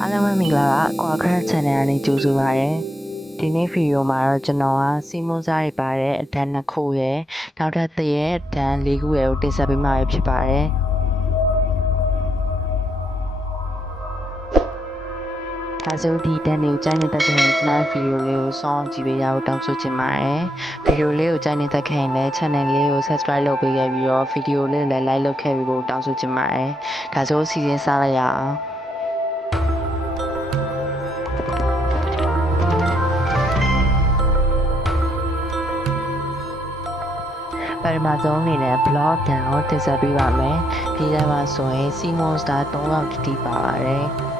အားလုံးပဲမင်္ဂလာပါ Quackrat Channel ကနေကြိုဆိုပါရစေဒီနေ့ဗီဒီယိုမှာတော့ကျွန်တော်ကစီမွန်စားတွေပါတဲ့အဒန်နှစ်ခုရယ်နောက်ထပ်တစ်ရဲ့အဒန်လေးခုရယ်ကိုတင်ဆက်ပေးမှာဖြစ်ပါတယ်ဒါဆိုဒီတန်တွေကိုကြိုင်းနေတဲ့တဲ့ live video လေးကိုစောင့်ကြည့်ပေးကြဖို့တောင်းဆိုချင်ပါတယ်ဗီဒီယိုလေးကိုကြိုင်းနေတဲ့ခင်လည်း channel လေးကို subscribe လုပ်ပေးခဲ့ပြီးတော့ဗီဒီယိုလေးလည်း like လုပ်ခဲ့ပြီးဖို့တောင်းဆိုချင်ပါတယ်ဒါဆိုစီစဉ်စားလိုက်ရအောင် ပထမဆုံးအနေနဲ့ blog တန်ကိုတင်ဆက်ပေးပါမယ်။ဒီထဲမှာဆိုရင် C Monster 3လောက်တတိပါပါတယ်။။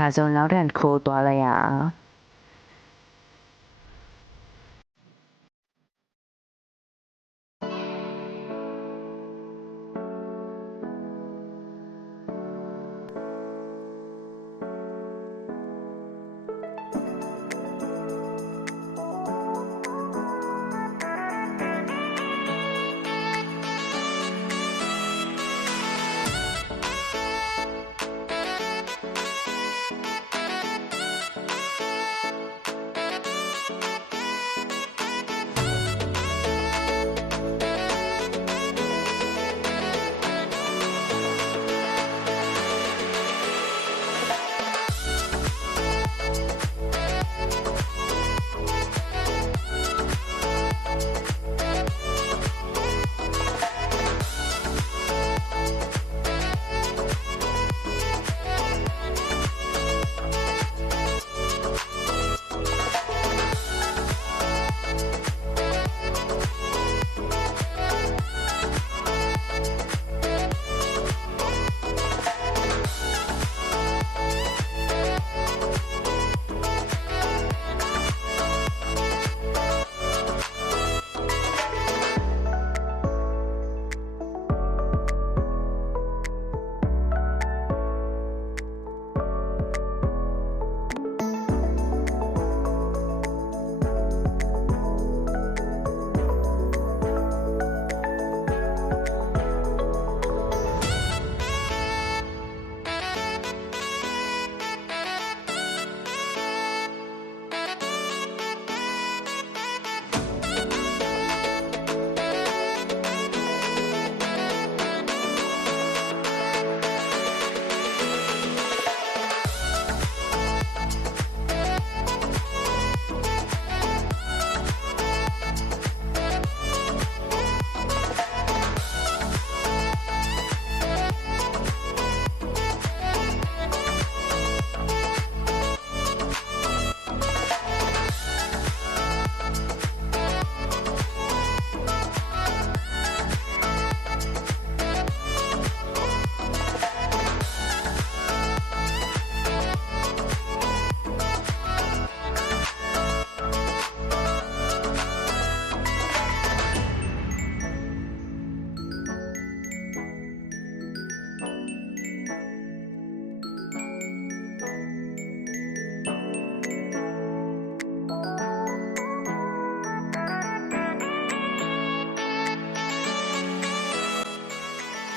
ဒါဆိုနောက်ထပ်တစ်ခုသွား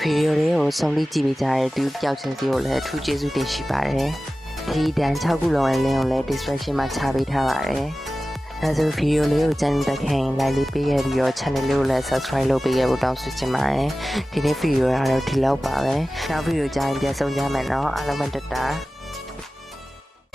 ဗီဒီယိုလေးကိုဆုံးလိကြည့်ပေးကြတဲ့တူကြောက်ချင်းစီကိုလည်းအထူးကျေးဇူးတင်ရှိပါတယ်ဒီတန်6ခုလုံးရဲ့ link ကိုလည်း description မှာချပေးထားပါတယ်ဒါဆိုဗီဒီယိုလေးကိုကြည့်တဲ့ခင် like လေးပေးခဲ့ပြီးတော့ channel လေးကိုလည်း subscribe လုပ်ပေးခဲ့ဖို့တောင်းဆိုချင်ပါတယ်ဒီနေ့ဗီဒီယိုကတော့ဒီလောက်ပါပဲနောက်ဗီဒီယိုကြရင်ပြန်ဆုံကြမယ်နော်အားလုံးပဲတတာ